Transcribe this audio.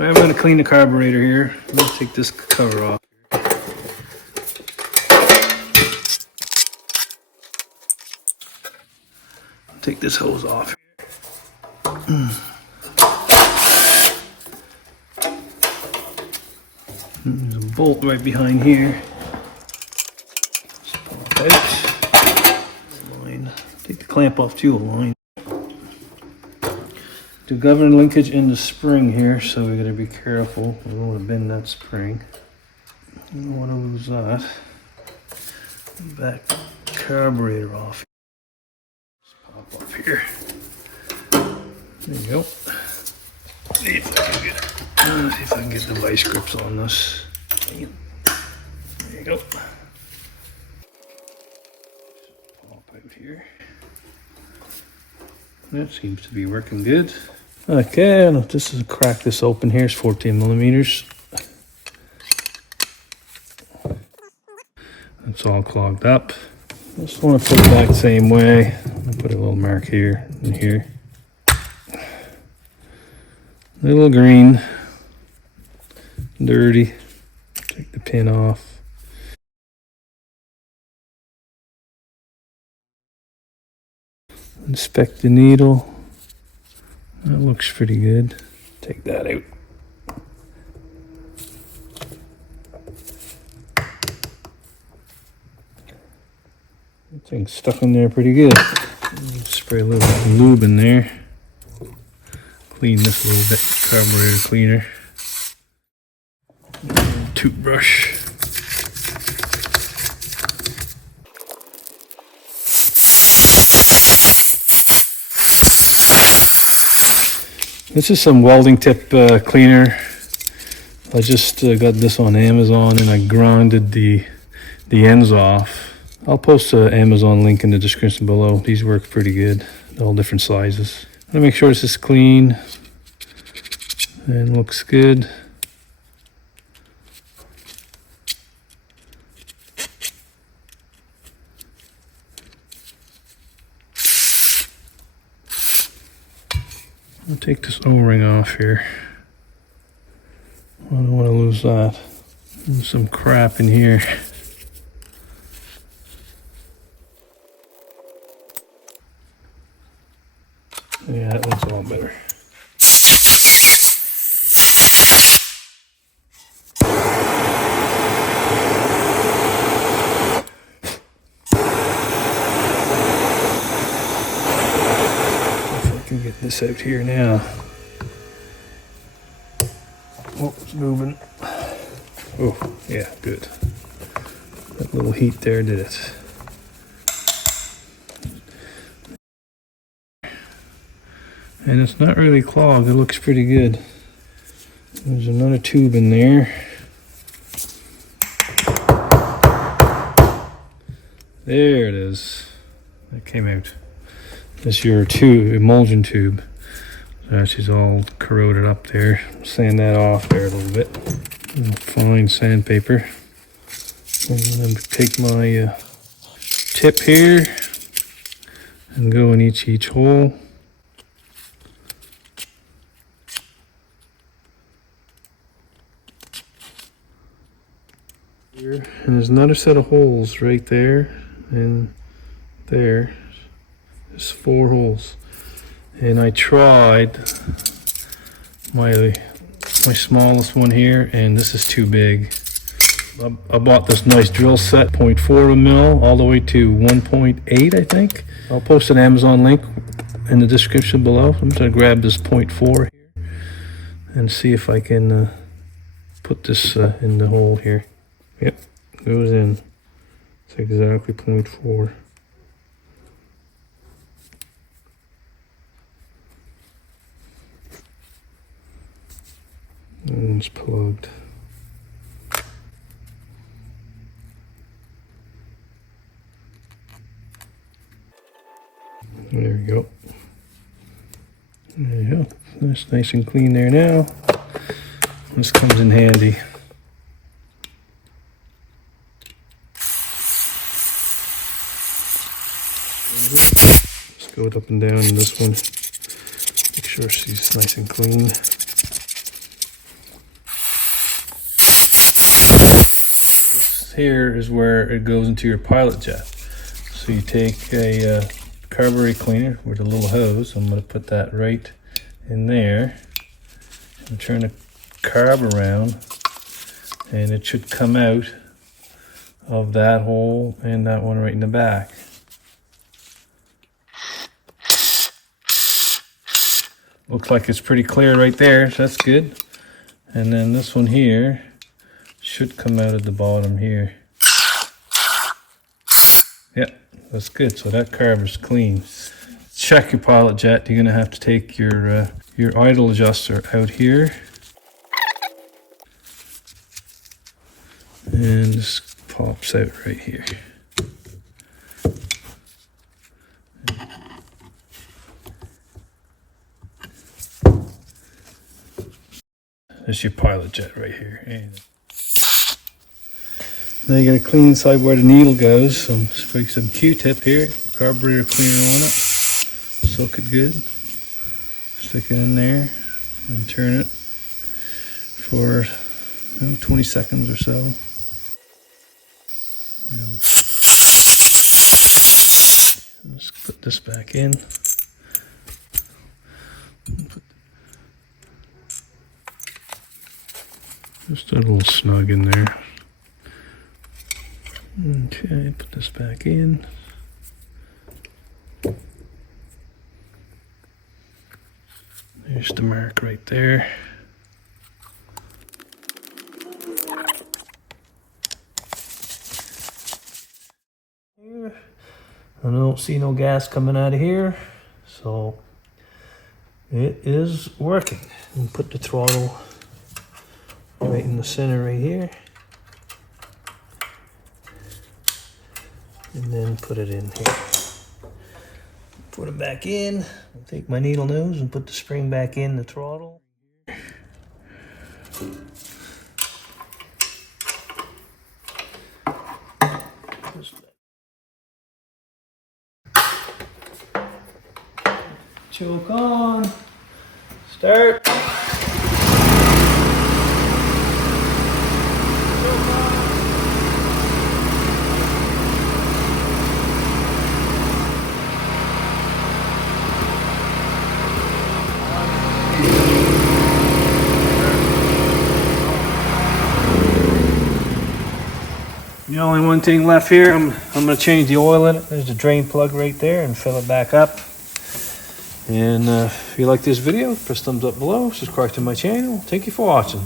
I'm going to clean the carburetor here. I'm going to take this cover off. Take this hose off. There's a bolt right behind here. Just pull it out. Line. Take the clamp off too, a line. To govern linkage in the spring here, so we gotta be careful. We don't want to bend that spring. I don't want to lose that. Back carburetor off. Just pop up here. There you go. See if I can get the vice grips on this. There you go. Pop out here. That seems to be working good. Okay, this is crack this open here. It's 14 millimeters. It's all clogged up. Just want to put it back the same way. I'll put a little mark here and here. A little green, dirty. Take the pin off. Inspect the needle. That looks pretty good. Take that out. That thing's stuck in there pretty good. Spray a little lube in there. Clean this a little bit. Carburetor cleaner. Toothbrush. This is some welding tip cleaner. I just got this on Amazon and I grinded the ends off. I'll post an Amazon link in the description below. These work pretty good, all different sizes. I'm gonna make sure this is clean and looks good. I'll take this O-ring off here. I don't want to lose that. There's some crap in here. Yeah, that looks all better. Can get this out here now. Oh, it's moving. Oh, yeah, good. That little heat there did it. And it's not really clogged, it looks pretty good. There's another tube in there. There it is. That came out. That's your emulsion tube. So that's just all corroded up there. Sand that off there a little bit. Fine sandpaper. And then take my tip here and go in each hole. Here. And there's another set of holes right there and there. There's 4 holes, and I tried my smallest one here, and this is too big. I bought this nice drill set, 0.4 mil all the way to 1.8, I think. I'll post an Amazon link in the description below. I'm just gonna grab this 0.4 here and see if I can put this in the hole here. Yep, goes in. It's exactly 0.4. And it's plugged. There we go. There you go. That's nice and clean there now. This comes in handy. Just go up and down in this one. Make sure she's nice and clean. here is where it goes into your pilot jet. So you take a carburetor cleaner with a little hose. I'm going to put that right in there and turn the carb around, and it should come out of that hole and that one right in the back. Looks like it's pretty clear right there, so that's good. And then this one here should come out at the bottom here. Yep, that's good. So that carb is clean. Check your pilot jet. You're gonna have to take your idle adjuster out here, and this pops out right here. That's your pilot jet right here. And now you're gonna clean inside where the needle goes. So spray some Q-tip here, carburetor cleaner on it. Soak it good. Stick it in there and turn it for 20 seconds or so. Let's put this back in. Just a little snug in there. Okay, put this back in. There's the mark right there. I don't see no gas coming out of here, so it is working. And put the throttle right in the center right here, and then put it in here. Put it back in. I'll take my needle nose and put the spring back in the throttle. Choke on. Start. The only one thing left here, I'm going to change the oil in it. There's a drain plug right there, and fill it back up. And if you like this video, press thumbs up below, subscribe to my channel. Thank you for watching.